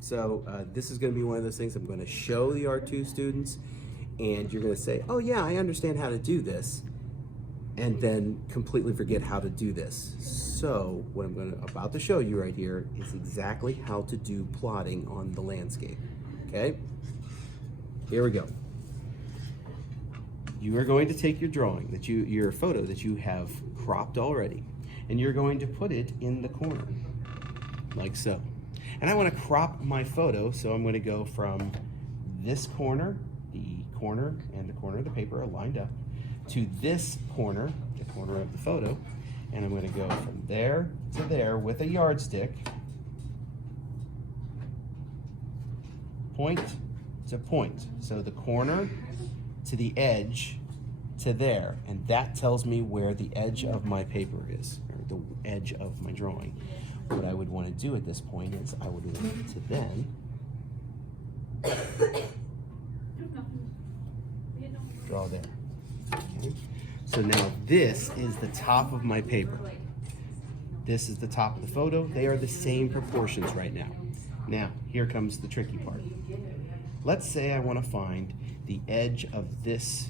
So this is going to be one of those things I'm going to show the R2 students, and you're going to say, oh yeah, I understand how to do this, and then completely forget how to do this. So what I'm about to show you right here is exactly how to do plotting on the landscape. Okay? Here we go. You are going to take your drawing, your photo that you have cropped already, and you're going to put it in the corner, like so. And I want to crop my photo, so I'm going to go from this corner, the corner and the corner of the paper are lined up, to this corner, the corner of the photo, and I'm going to go from there to there with a yardstick, point to point. So the corner to the edge to there, and that tells me where the edge of my paper is, or the edge of my drawing. What I would want to do at this point is I would want to then draw there. Okay. So now this is the top of my paper. This is the top of the photo. They are the same proportions right now. Now, here comes the tricky part. Let's say I want to find the edge of this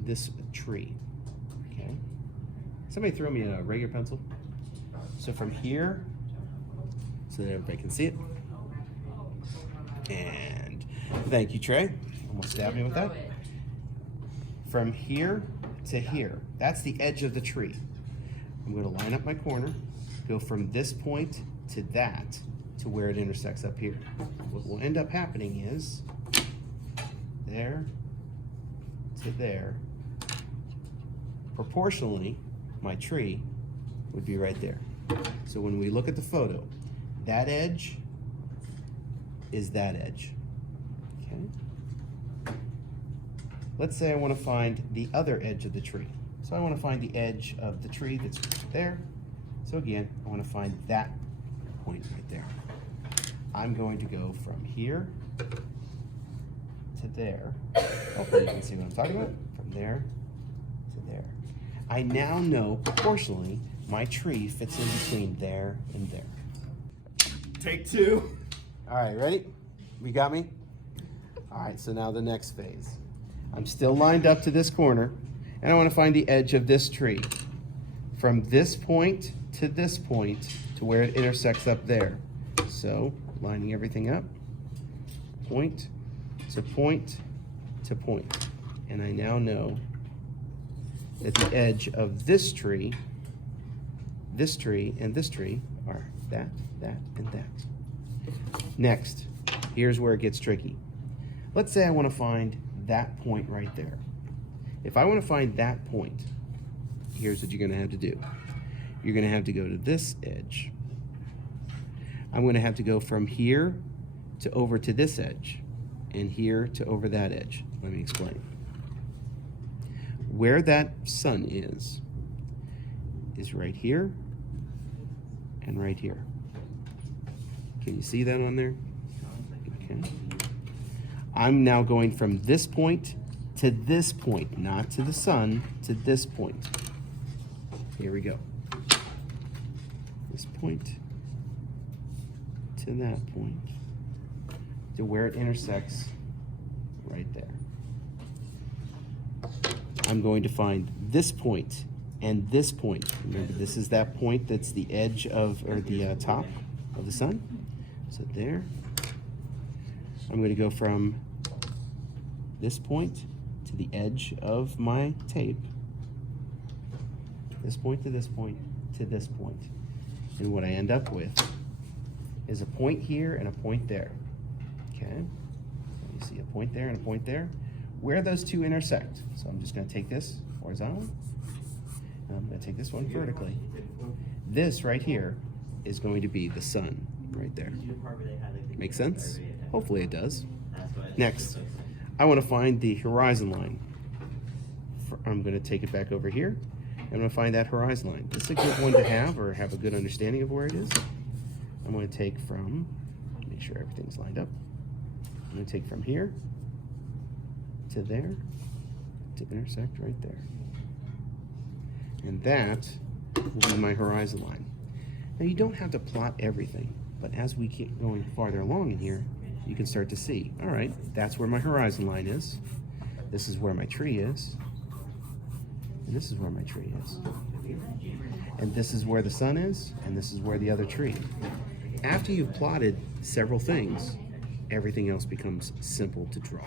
this tree. Okay. Somebody throw me a regular pencil. So from here, so that everybody can see it. And thank you, Trey. Almost stabbed me with that. From here to here, that's the edge of the tree. I'm going to line up my corner, go from this point to that, to where it intersects up here. What will end up happening is there to there. Proportionally, my tree would be right there. So when we look at the photo, that edge is that edge. Okay. Let's say I want to find the other edge of the tree. So I want to find the edge of the tree that's right there. So again, I want to find that point right there. I'm going to go from here to there. Hopefully you can see what I'm talking about. From there to there. I now know proportionally my tree fits in between there and there. Take two. All right, ready? You got me? All right, so now the next phase. I'm still lined up to this corner, and I want to find the edge of this tree. From this point to where it intersects up there. So, lining everything up, point to point to point. And I now know that the edge of this tree, and this tree are that, and that. Next, here's where it gets tricky. Let's say I want to find that point right there. If I want to find that point, here's what you're going to have to do. You're going to have to go to this edge. I'm going to have to go from here to over to this edge, and here to over that edge. Let me explain. Where that sun is right here and right here. Can you see that on there? Okay. I'm now going from this point to this point, not to the sun, to this point. Here we go. This point to that point, to where it intersects right there. I'm going to find this point and this point. Remember, this is that point that's the edge of, or the top of the sun. So there. I'm going to go from this point to the edge of my tape. This point to this point to this point. And what I end up with is a point here and a point there. Okay? You see a point there and a point there. Where those two intersect. So I'm just going to take this horizontally, and I'm going to take this one vertically. This right here is going to be the sun right there. Make sense? Hopefully it does. Next, I want to find the horizon line. I'm going to take it back over here. I'm going to find that horizon line. This is a good one to have, or have a good understanding of where it is. I'm going to take from, make sure everything's lined up. I'm going to take from here to there, to intersect right there. And that will be my horizon line. Now you don't have to plot everything. But as we keep going farther along in here, you can start to see, all right, that's where my horizon line is. This is where my tree is. And this is where my tree is. And this is where the sun is, and this is where the other tree. After you've plotted several things, everything else becomes simple to draw.